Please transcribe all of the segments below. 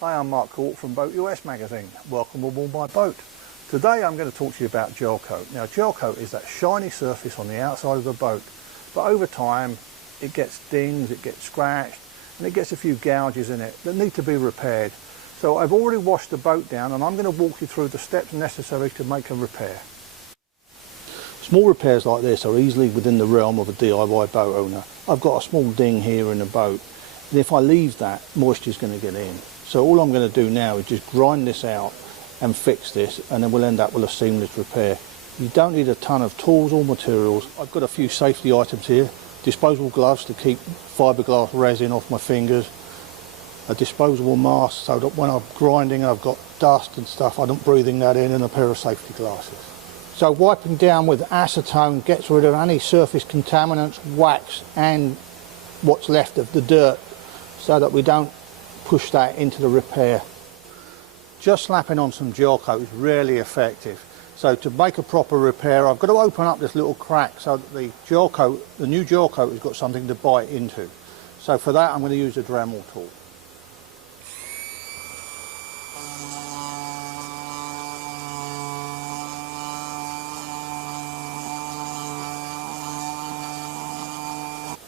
Hi, I'm Mark Court from Boat US magazine. Welcome aboard my boat. Today I'm going to talk to you about GELCOAT. Now GELCOAT is that shiny surface on the outside of the boat, but over time it gets dings, it gets scratched, and it gets a few gouges in it that need to be repaired. So I've already washed the boat down and I'm going to walk you through the steps necessary to make a repair. Small repairs like this are easily within the realm of a DIY boat owner. I've got a small ding here in the boat, and if I leave that, moisture is going to get in. So all I'm going to do now is just grind this out and fix this, and then we'll end up with a seamless repair. You don't need a ton of tools or materials. I've got a few safety items here. Disposable gloves to keep fiberglass resin off my fingers. A disposable mask so that when I'm grinding I've got dust and stuff, I'm not breathing that in, and a pair of safety glasses. So wiping down with acetone gets rid of any surface contaminants, wax and what's left of the dirt, so that we don't push that into the repair. Just slapping on some GELCOAT is really effective. So to make a proper repair, I've got to open up this little crack so that the new GELCOAT has got something to bite into. So for that I'm going to use a Dremel tool.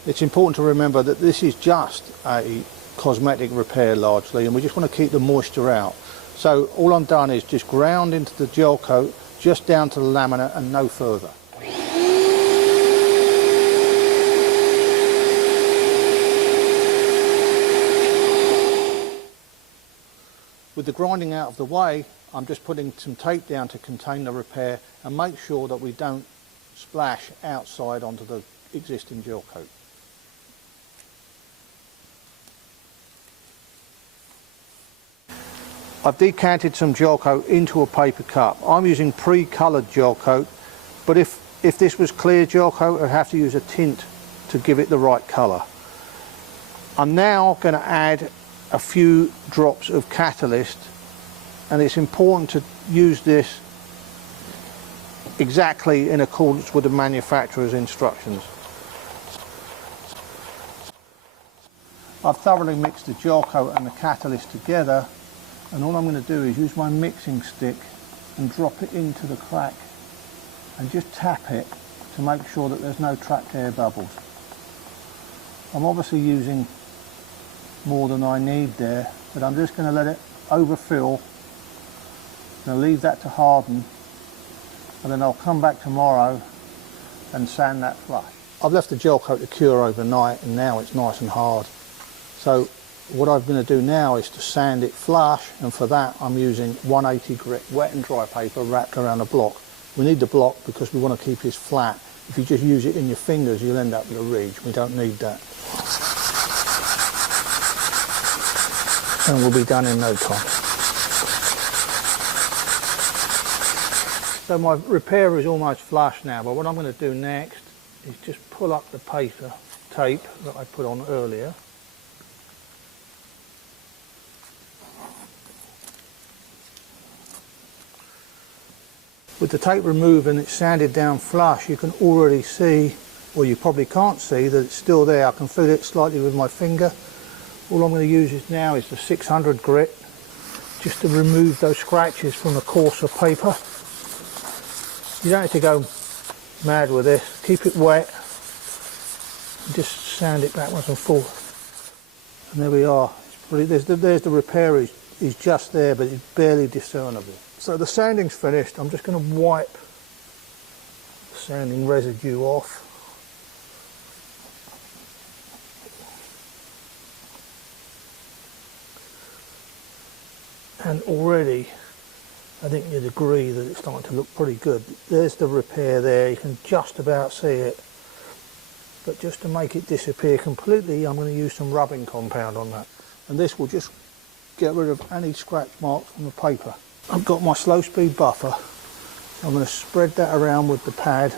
It's important to remember that this is just a cosmetic repair largely, and we just want to keep the moisture out. So all I'm done is just ground into the GELCOAT just down to the laminate and no further. With the grinding out of the way, I'm just putting some tape down to contain the repair and make sure that we don't splash outside onto the existing GELCOAT. I've decanted some GELCOAT into a paper cup. I'm using pre-coloured GELCOAT, but if this was clear GELCOAT, I'd have to use a tint to give it the right colour. I'm now going to add a few drops of catalyst, and it's important to use this exactly in accordance with the manufacturer's instructions. I've thoroughly mixed the GELCOAT and the catalyst together, and all I'm going to do is use my mixing stick and drop it into the crack and just tap it to make sure that there's no trapped air bubbles. I'm obviously using more than I need there, but I'm just going to let it overfill. I'm going to leave that to harden, and then I'll come back tomorrow and sand that flush. I've left the GELCOAT to cure overnight, and now it's nice and hard. So what I'm going to do now is to sand it flush, and for that I'm using 180 grit wet and dry paper wrapped around a block. We need the block because we want to keep this flat. If you just use it in your fingers you'll end up with a ridge. We don't need that. And we'll be done in no time. So my repair is almost flush now, but what I'm going to do next is just pull up the paper tape that I put on earlier. With the tape removed and it's sanded down flush, you can already see, or you probably can't see, that it's still there. I can feel it slightly with my finger. All I'm going to use now is the 600 grit, just to remove those scratches from the coarser paper. You don't have to go mad with this. Keep it wet and just sand it backwards and forth. And there we are. There's the repair is just there, but it's barely discernible. So the sanding's finished. I'm just going to wipe the sanding residue off. And already I think you'd agree that it's starting to look pretty good. There's the repair there, you can just about see it. But just to make it disappear completely, I'm going to use some rubbing compound on that. And this will just get rid of any scratch marks on the paper. I've got my slow speed buffer. I'm going to spread that around with the pad.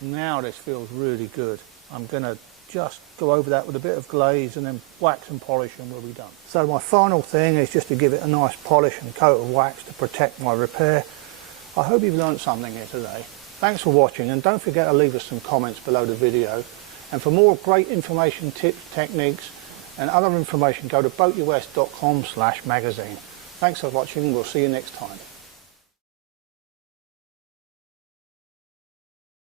Now this feels really good. I'm going to just go over that with a bit of glaze and then wax and polish and we'll be done. So my final thing is just to give it a nice polish and coat of wax to protect my repair. I hope you've learned something here today. Thanks for watching, and don't forget to leave us some comments below the video. And for more great information, tips, techniques and other information, go to boatus.com/magazine. Thanks for watching, we'll see you next time.